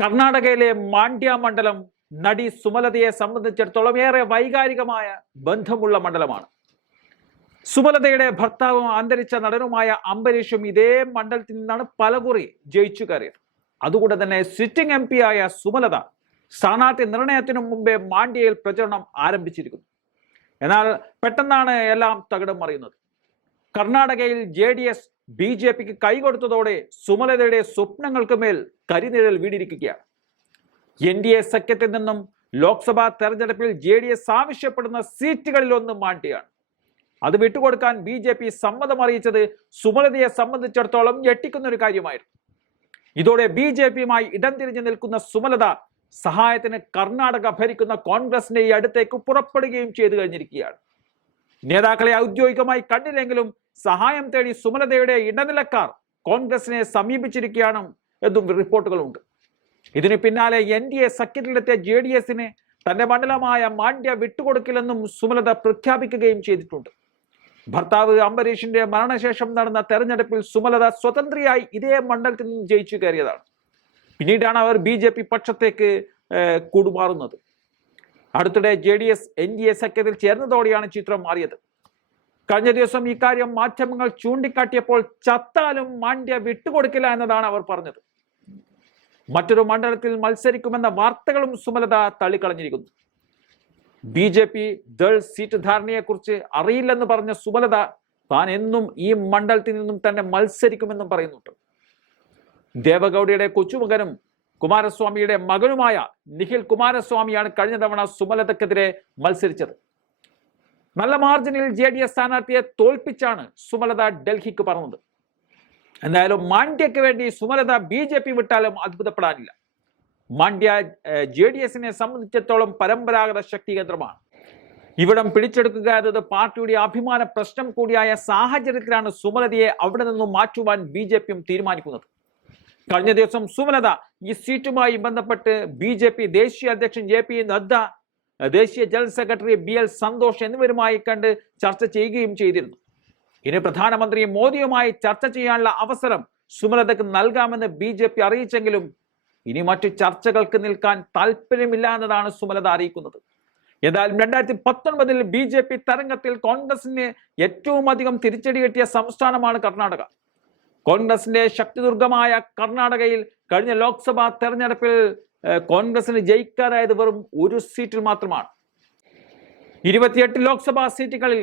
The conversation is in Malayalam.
കർണാടകയിലെ മാണ്ഡ്യ മണ്ഡലം നടി സുമലതയെ സംബന്ധിച്ചിടത്തോളം ഏറെ വൈകാരികമായ ബന്ധമുള്ള മണ്ഡലമാണ്. സുമലതയുടെ ഭർത്താവും അന്തരിച്ച നടനുമായ അംബരീഷും ഇതേ മണ്ഡലത്തിൽ നിന്നാണ് പലകുറി ജയിച്ചു കയറിയത്. അതുകൊണ്ട് തന്നെ സിറ്റിംഗ് എം ആയ സുമലത സ്ഥാനാർത്ഥി നിർണയത്തിനു മുമ്പേ മാണ്ഡ്യയിൽ പ്രചരണം ആരംഭിച്ചിരിക്കുന്നു. എന്നാൽ പെട്ടെന്നാണ് എല്ലാം തകിടം മറിയുന്നത്. കർണാടകയിൽ J D S B J പിക്ക് കൈകൊടുത്തതോടെ സുമലതയുടെ സ്വപ്നങ്ങൾക്ക് മേൽ കരിനിഴൽ വീടിരിക്കുകയാണ് എൻ ഡി എ സഖ്യത്തിൽ നിന്നും ലോക്സഭാ തെരഞ്ഞെടുപ്പിൽ ജെ ഡി എസ് ആവശ്യപ്പെടുന്ന സീറ്റുകളിലൊന്ന് മാണ്ടിയാണ്. അത് വിട്ടുകൊടുക്കാൻ ബി ജെ പി സമ്മതം അറിയിച്ചത് സുമലതയെ സംബന്ധിച്ചിടത്തോളം ഞെട്ടിക്കുന്ന ഒരു കാര്യമായിരുന്നു. ഇതോടെ ബി ജെ പിയുമായി ഇടം തിരിഞ്ഞു നിൽക്കുന്ന സുമലത സഹായത്തിന് കർണാടക ഭരിക്കുന്ന കോൺഗ്രസിന്റെ ഈ അടുത്തേക്ക് പുറപ്പെടുകയും ചെയ്തു കഴിഞ്ഞിരിക്കുകയാണ്. നേതാക്കളെ ഔദ്യോഗികമായി കണ്ടില്ലെങ്കിലും സഹായം തേടി സുമലതയുടെ ഇടനിലക്കാർ കോൺഗ്രസിനെ സമീപിച്ചിരിക്കുകയാണ് എന്നും റിപ്പോർട്ടുകളുണ്ട്. ഇതിനു പിന്നാലെ എൻ ഡി എ സഖ്യത്തിലെത്തിയ ജെ ഡി എസിന് തന്റെ മണ്ഡലമായ മാണ്ഡ്യ വിട്ടുകൊടുക്കില്ലെന്നും സുമലത പ്രഖ്യാപിക്കുകയും ചെയ്തിട്ടുണ്ട്. ഭർത്താവ് അംബരീഷിന്റെ മരണശേഷം നടന്ന തെരഞ്ഞെടുപ്പിൽ സുമലത സ്വതന്ത്രയായി ഇതേ മണ്ഡലത്തിൽ നിന്ന് ജയിച്ചു കയറിയതാണ്. പിന്നീടാണ് അവർ ബി ജെ പി പക്ഷത്തേക്ക് കൂടുമാറുന്നത്. അടുത്തിടെ J D S N D A സഖ്യത്തിൽ ചേർന്നതോടെയാണ് ചിത്രം മാറിയത്. കഴിഞ്ഞ ദിവസം ഇക്കാര്യം മാധ്യമങ്ങൾ ചൂണ്ടിക്കാട്ടിയപ്പോൾ ചത്താലും മാണ്ഡ്യ വിട്ടുകൊടുക്കില്ല എന്നതാണ് അവർ പറഞ്ഞത്. മറ്റൊരു മണ്ഡലത്തിൽ മത്സരിക്കുമെന്ന വാർത്തകളും Sumalatha തള്ളിക്കളഞ്ഞിരിക്കുന്നു. B J P Dal seat ധാരണയെക്കുറിച്ച് അറിയില്ലെന്ന് പറഞ്ഞ സുമലത താൻ എന്നും ഈ മണ്ഡലത്തിൽ നിന്നും തന്നെ മത്സരിക്കുമെന്നും പറയുന്നുണ്ട്. ദേവഗൌഡയുടെ കൊച്ചുമകനും കുമാരസ്വാമിയുടെ മകനുമായ നിഖിൽ കുമാരസ്വാമിയാണ് കഴിഞ്ഞ തവണ സുമലതക്കെതിരെ മത്സരിച്ചത്. നല്ല മാർജിനിൽ ജെ ഡി എസ് സ്ഥാനാർത്ഥിയെ തോൽപ്പിച്ചാണ് സുമലത ഡൽഹിക്ക് പറഞ്ഞത് എന്തായാലും മാണ്ഡ്യക്ക് വേണ്ടി സുമലത ബി ജെ പി വിട്ടാലും അത്ഭുതപ്പെടാനില്ല. മാണ്ഡ്യ ജെ ഡി എസിനെ സംബന്ധിച്ചിടത്തോളം പരമ്പരാഗത ശക്തി കേന്ദ്രമാണ്. ഇവിടം പിടിച്ചെടുക്കുക എന്നത് പാർട്ടിയുടെ അഭിമാന പ്രശ്നം കൂടിയായ സാഹചര്യത്തിലാണ് സുമലതയെ അവിടെ നിന്നും മാറ്റുവാൻ ബി ജെ പിയും തീരുമാനിക്കുന്നത്. കഴിഞ്ഞ ദിവസം സുമലത ഈ സീറ്റുമായി ബന്ധപ്പെട്ട് ബി ജെ പി ദേശീയ അധ്യക്ഷൻ ജെ പി നദ്ദ ദേശീയ general secretary B L Santhosh എന്നിവരുമായി കണ്ട് ചർച്ച ചെയ്യുകയും ചെയ്തിരുന്നു. ഇനി പ്രധാനമന്ത്രി മോദിയുമായി ചർച്ച ചെയ്യാനുള്ള അവസരം സുമലതയ്ക്ക് നൽകാമെന്ന് ബി ജെ പി അറിയിച്ചെങ്കിലും ഇനി മറ്റു ചർച്ചകൾക്ക് നിൽക്കാൻ താല്പര്യമില്ല എന്നതാണ് സുമലത അറിയിക്കുന്നത്. എന്തായാലും രണ്ടായിരത്തി പത്തൊൻപതിൽ ബി ജെ പി തരംഗത്തിൽ കോൺഗ്രസിന് ഏറ്റവും അധികം തിരിച്ചടി കിട്ടിയ സംസ്ഥാനമാണ് കർണാടക. കോൺഗ്രസിന്റെ ശക്തിദുർഗമായ കർണാടകയിൽ കഴിഞ്ഞ ലോക്സഭാ തെരഞ്ഞെടുപ്പിൽ കോൺഗ്രസിന് ജയിക്കാനായത് വെറും ഒരു സീറ്റിൽ മാത്രമാണ്. ഇരുപത്തിയെട്ട് ലോക്സഭാ സീറ്റുകളിൽ